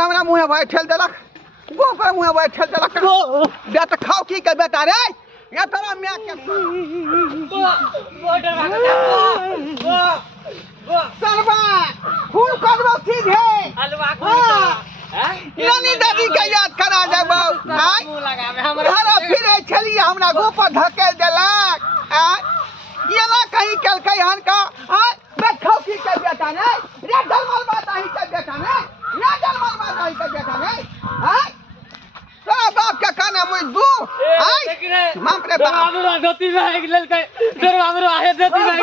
हमरा मुँहे भाई ठेल देलक गोबर मुँहे भाई ठेल देलक बेटा खाओ की के बेटा रे या तोरा मैं के सरवा खून करबो सीधे हलवा नानी दादी के याद करा देबो हमरा फिरे छली हमरा गोपर धकेल देलक ये ना कहीं कलकै हन का बेट खाओ की के बेटा ने रे धर्मल बात आही के बेटा ने रे धर्मल बात आही के बेटा ने तोरा बाप के काने मुई दू बाप रे बाप हमरा धोती में एक ललकै हमरा आहे धोती में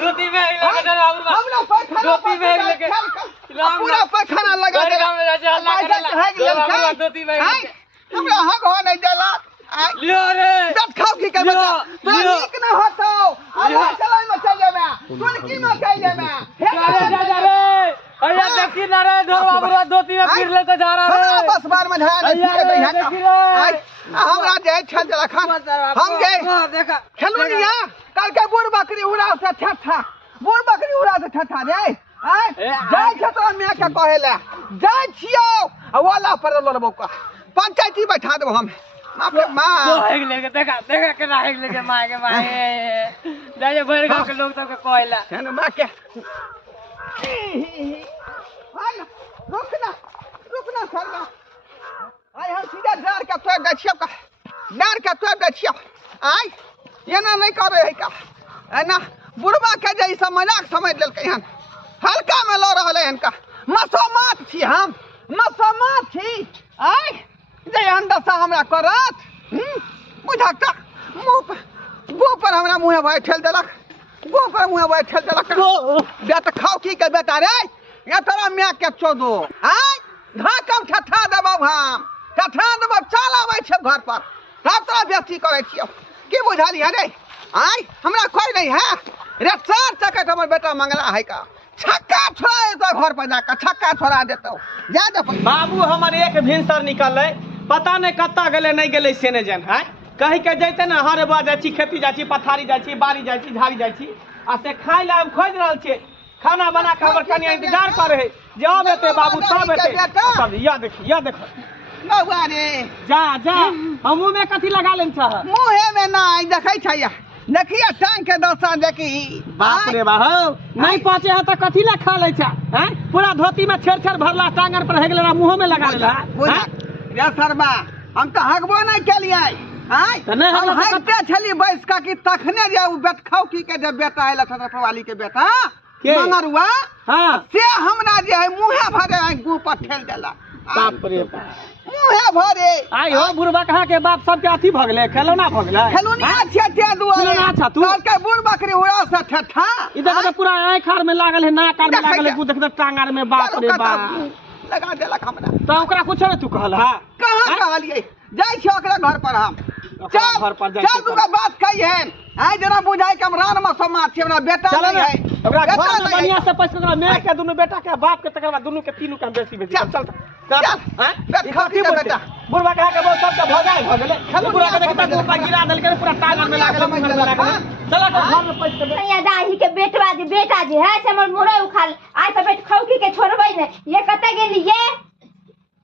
धोती में हमरा धोती में लेके पूरा पैखाना लगा दे हमरा धोती में हमरा हक हो नहीं देला लियो रे दत खाओ की के बेटा तो नीक न होतो अल्लाह चलाई में चल जेबे तू की में कह जेबे जा रे अरे देखी ना रे हमरा धोती में फिर ले तो जा रहा रे बस बार में ध्यान हमरा जे छल जला खा हम जे देखा खेलुनिया कल के बुढ़ बकरी उड़ा से ठठा बुढ़ बकरी उड़ा से ठठा रे जाय छतरा में के कहेला जाय छियो वाला पर लड़बो का पंचायती बैठा देबो हम आपके मां हेग लेके देखा केना हेग लेके मां के जाय भर गांव के लोग सब के कहेला है ना मां के रुकना सरगा आई हम सीधा डर के तो गछियो का डर के तो गछियो आई ये ना नहीं करे है का है ना बुढ़वा के जे सब मजाक समझ लेलकै हन हल्का में लो रहले हन का मसोमात छी हम मसोमात छी आई जे अंदसा हमरा करत बुझाता मुंह पर हमरा मुंहे भाई ठेल देलक गोबर मुँहे भाई ठेल देलक बेटा खाओ की के बेटा रे या तोरा मैं के चोदो धाकम ठठा देबो हम ठठा देबो चल आबै छै घर पर तब तोरा बेइज्जती करे छियो की बुझाली है रे हमरा कोई नहीं है रे चार चकट हमर बेटा मंगला है का छक्का छोड़ा तो घर पर जाकर छक्का छोड़ा देतो जा दे बाबू हमर एक भिनसर निकलले पता नहीं कत्ता गेले नहीं गेले से ने जन है कहीं के जैते ना हर बार जाइ छी खेती जाइ छी पथारी जाइ छी बाड़ी जाइ छी झाड़ी जाइ छी आ से खाइ ला हम खोज रहल छी खाना बना के हमर कनिया इंतजार करे है जब एते बाबू तब एते सब या देखो बउआ रे जा हमू में कथी लगा लेन छ मुंहे में ना देखै छै देखिए टांग के दशा देखी बाप रे बाप नहीं पहुंचे है तो कथी ला खा ले छ हैं पूरा धोती में छेड़ भरला टांगर पर हे गेला मुंह में लगा लेला रे सरबा हम तो हगबो नहीं केलिए हम हगते छली बैस का कि तखने जे बेट खाओ की के जे बेटा आइला छतवाली के बेटा मंगरुआ हां से हमरा जे है मुंहे भरे गु पर ठेल देला बाप रे बाप मुंहे भरे आई हो बुढ़बा कहा के बाप सब के अथी भगले खेलौना भगले खेलौना छे ते दुआरे अच्छा तू कल के बुढ़ बकरी उड़ा से ठठा ई देख पूरा आंख खार में लागल है नाक खार में लागल है देख टांगर में बाप रे बाप लगा देलक हमरा तो ओकरा कुछ नहीं तू कहल हां कहां कहलिए जाय छी ओकरा घर पर हम घर पर जाय चल दूगा बात कही है आई जना बुझाई के हम रान में समाज छी हमरा बेटा नहीं है ओकरा घर में बढ़िया से पैसा ओकरा मैं के दोनों बेटा के बाप के तकर बाद दोनों के तीनों का बेसी चल हैं बेटा खाती बेटा बुढ़वा कहा के बहुत सब के भगाई भ गेले बुढ़वा के देखता ऊपर गिरा देल के पूरा टांगर में लागल चला घर में पैसा या दाही के बेटा जे है से हमर मुड़े उखाल आइ त बेट खौकी के छोड़बै ने ये कते गेली ये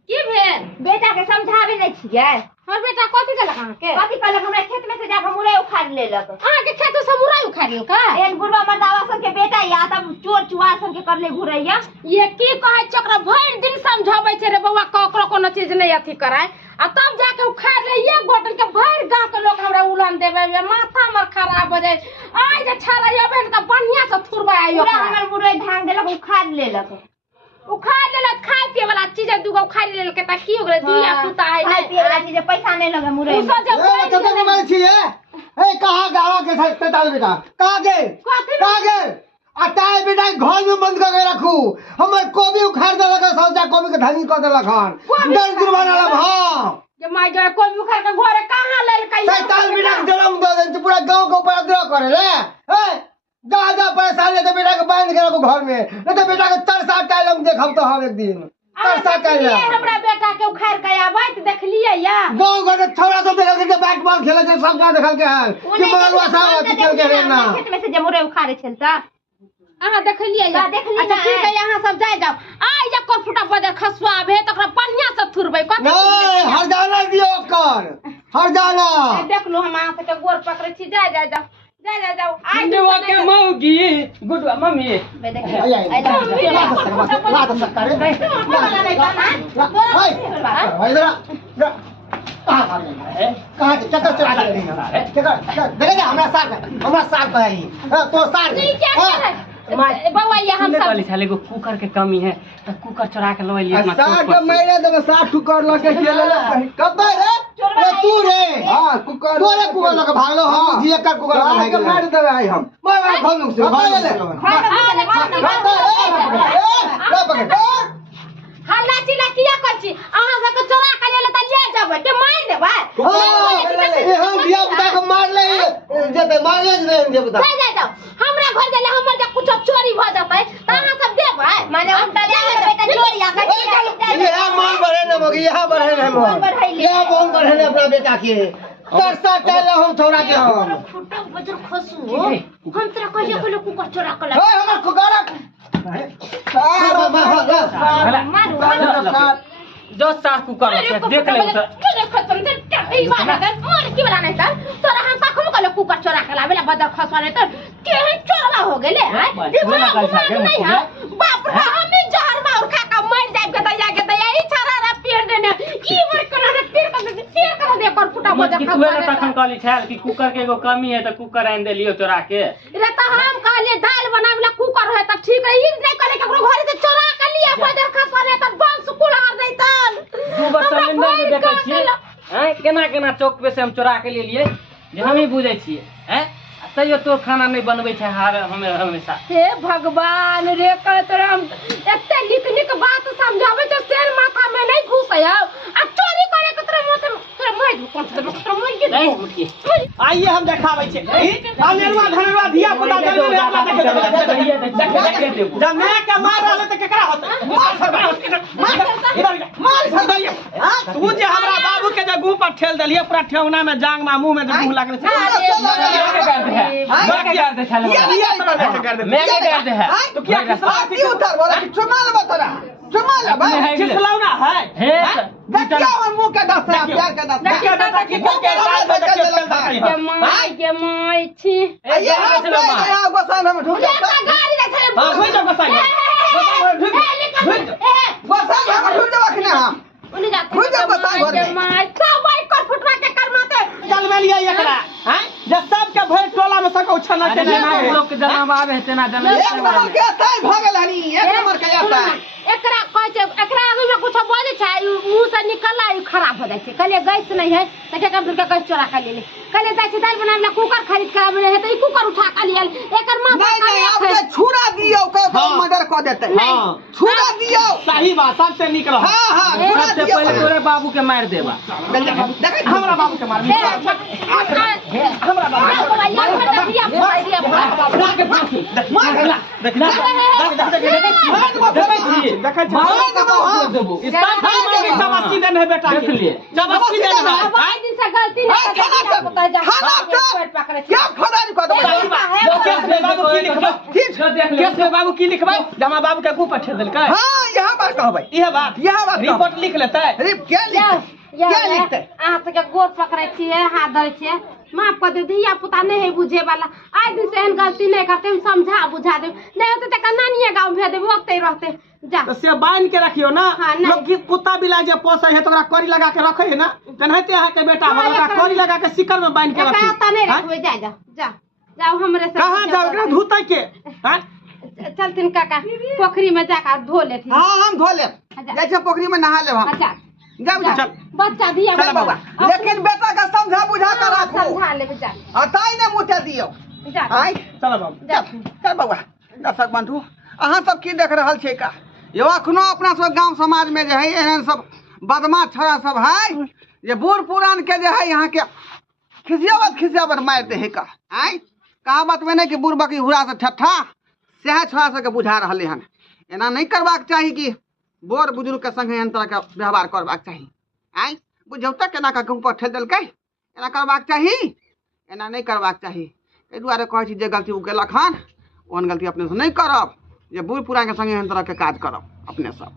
की भेल बेटा के समझाबे नहीं छियै हमर बेटा कथि देलक अहाँ के कथि कहलक हमरा खेत में से जाके मुड़े उखाड़ लेलक अहाँ के खेत से मुरई उखाड़ लेल का एन बुढ़वा मर्दावा सब के बेटा या तब चोर चुआर सब के करले घुरैया ये की कहै छै ओकरा भरि दिन समझाबै छै रे बौआ ककरो कोनो चीज नहीं अथी कराय आ तब जाके उखाड़ ले ये गोटन के भरि गांव के लोग हमरा उलान देबे माथा हमर खराब हो जाय आइ जे छाला अबे त बढ़िया से थुरबै आइयो हमर मुड़े धांग देलक उखाड़ लेलक खाए पिए वाला चीज दूगो उखाड़ लेलक त की हो गेलै दिया पुता है खाए पिए वाला चीज पैसा नहीं लगे मुड़े ए कहां गावा के सकते दाल बेटा कहां गेल अटाए बेटा घर में बंद करके रखू हमर कोबी उखाड़ देलक सौजा कोबी के धनी कर देलक हन डर जुर्माना लब हां जे माय जो कोबी उखाड़ के घरे कहां लेल कई सैतान बेटा जन्म दे दे पूरा गांव के ऊपर द्रोह करे रे दादा पैसा ले तो बेटा के बांध के रखो घर में नहीं तो बेटा के तरसा टाइल हम देखब तो हम एक दिन तरसा टाइल हमरा बेटा के उखाड़ के आबै त देखलिए या गांव घर में थोड़ा सा देखल के बैट बॉल खेले के सब गांव देखल के है कि मगलवा साहब खेल के रे ना खेत में से जे मुड़े उखाड़े छल त अहाँ देखलिए या अच्छा ठीक है यहाँ सब जाए जाओ आई जा कोरफुटा बजे खसुआ भेल है कत नहीं हरजाना दियो कर हरजाना देख लो हम अहाँ सबके गोर पकड़े छी जा जा जाओ जा जा जाओ आई गुडवा के मौगी गुडवा मम्मी बे देख ला तो सकता रे कहाँ चक्कर चला देखे हमरा साथ है तो साथ नहीं क्या कर रहा है बउआ ये हम सब वाली साले को कुकर के कमी है तो कुकर चुरा के लवे लिए साठ मेरे देबे 60 ठुकर लगे के ले कब रे तू रे हां कुकर तोरे कुकर लगे भागलो हम जिया कर कुकर भाग के मार देबे आई हम मार खोल से हल्ला चिल्ला किया करछी अहाँ सबके चोरा के ले त ले जाबे ते मार देबे ए हम दिया बुता के मार ले जेते मार ले नहीं दिया बुता जा जाओ हमरा घर गेले हमर जे कुछ चोरी भ जतै त अहाँ सब देबै माने उल्टा ले देबै त चोरी आ के ये माल बढ़े न मगी यहां बढ़े न माल ये बोल बढ़े न अपना बेटा के तरसा चल हम छोड़ा के हम फुटा बजर खसु हम तोरा कहियो को कुकर चोरा के ओए हमर खुगारा जो सास कुकर देख ले के खत्म दे ई वाला दे मोर की वाला नहीं सर तोरा हम पाखम को कुकर चोरा के लावेला बदर खसवाने तो के चोरा हो गेले है बाप रे हम जहर मार खा का मर जाब के दया के दया ई छारा रा पेड़ देने ई मर कोना रे पेड़ का दे कर फुटा बदर खसवाने तखन कहली छल कि कुकर के एगो कमी है तो कुकर आन देलियो चोरा के रे त हम कहले दाल बनावेला कुकर है त ठीक है ई नहीं करे ककरो घर से चोरा के लिया बदर खसवाने त बंस कुलार दैतन दू बार सिलेंडर के देखै छियै हैं केना केना चौक पे से हम चोरा के ले लिए जे हम ही बुझै छियै हैं तैयो तो खाना नहीं बनबै छै हमें हमेशा हे भगवान रे कहतरा हम एते निक बात समझावे तो सेल माथा में नहीं घुसै आ चोरी करे के तोरा मोते तोरा मोय कौन से तोरा मोय के नहीं मुटकी आइए हम देखाबै छै अनेरवा धनेरवा धिया पुता जब मैं के मार रहले त केकरा होतै मार तू जे हमरा बाबू के जे गुह पर ठेल देलिए पूरा ठेहुना में जांग में मुंह में जे गुह लागले मैं क्या करते हैं तो क्या आती उतर बोला कि चुमाल बतरा चुमाल भाई खिसलौना है देखिए हमर मुंह के दस प्यार के दस देखिए बेटा की के माय छी ये हम गोसाई में ढूंढ गाड़ी रे छै हां होई जा गोसाई गोसाई में ढूंढ बखने हम उनी जाते खुद गोसाई घर में माय सब भाई कर फुटवा के कर माते चल में लिया एकरा हैं जे सब के भर टोला में सको छना के लोग के जन्म आवे है तेना जन्म एक नंबर के साई भागल हनी एक नंबर के आता एकरा कहै छै एकरा आगे में कुछ बोले छै मुंह से निकलला ई खराब हो जाय छै कहले गैस नहीं है त के कब के गैस चोरा के ले कहले जाय छै दाल बनावे कुकर खरीद के आवे है त ई कुकर उठा के लियल एकर माथा नहीं अब के छुरा दियो के मर्डर क देते हां छुरा दियो सही बात सबसे निक रह हां हां छुरा सबसे दियो पहले तोरे बाबू के मार देबा देख हमरा बाबू के मार हमरा बाबू की लिखबै जमा बाबू के गु पठे देलकै हां यहां बात कहबै यह बात रिपोर्ट लिख लेतै क्या लिखते अहाँ सबके गोर पकड़े छियै हाथ धरे छियै माफ कर दे धिया पुता नहीं है बुझे वाला आज दिन से एहन गलती नहीं करते हम समझा बुझा दे नहीं होते त नानिये गांव भेज देबो ओते रहते जा तो से बांध के रखियो ना हाँ, नहीं। लोग की कुत्ता बिलाई जे पोसे है तो ओकरा कड़ी लगा के रखे है ना तेनाहिते अहाँ के बेटा हाँ, ओकरा कड़ी लगा के सिकर में बांध के रखियो एकरा नहीं रखबे जा जा जा जाओ हमरे से कहां जाओ एकरा धुतै के हैं चलतिन काका पोखरी में जाकर धो लेती हां हम धो ले अच्छा। जैसे पोखरी में नहा ले हम अच्छा जाओ जा, चल बच्चा दिया चल बाबा लेकिन बेटा का समझा बुझा कर रखो समझा ले जा अताई ने मुते दियो जा आई चलो बाबू जा चल बाबा दर्शक बंधु अहाँ सब की देख रहल छियै का यो अखनो अपना सब गांव समाज में जे है एहन सब बदमाश छोरा सब है जे बूढ़ पुरान के जे है यहाँ के खिसियावत मार दे है का आई कहावत में नहीं कि बूढ़ बकरी हुरा से ठट्ठा सह छोरा सबके बुझा रहले हन एना नहीं करबाक चाही कि बड़ बुजुर्ग के संगे एहन तरह के व्यवहार करबाक चाही आई बुझौता केना का कहूँ पर ठेल देलकै एना करबाक चाही एना नहीं करबाक चाही एहि दुआरे कहै छी जे गलती ओ केलक हन ओहन गलती अपने से नहीं करब जे बूढ़ पुरान के संगे एहन तरह के काज करब अपने सब।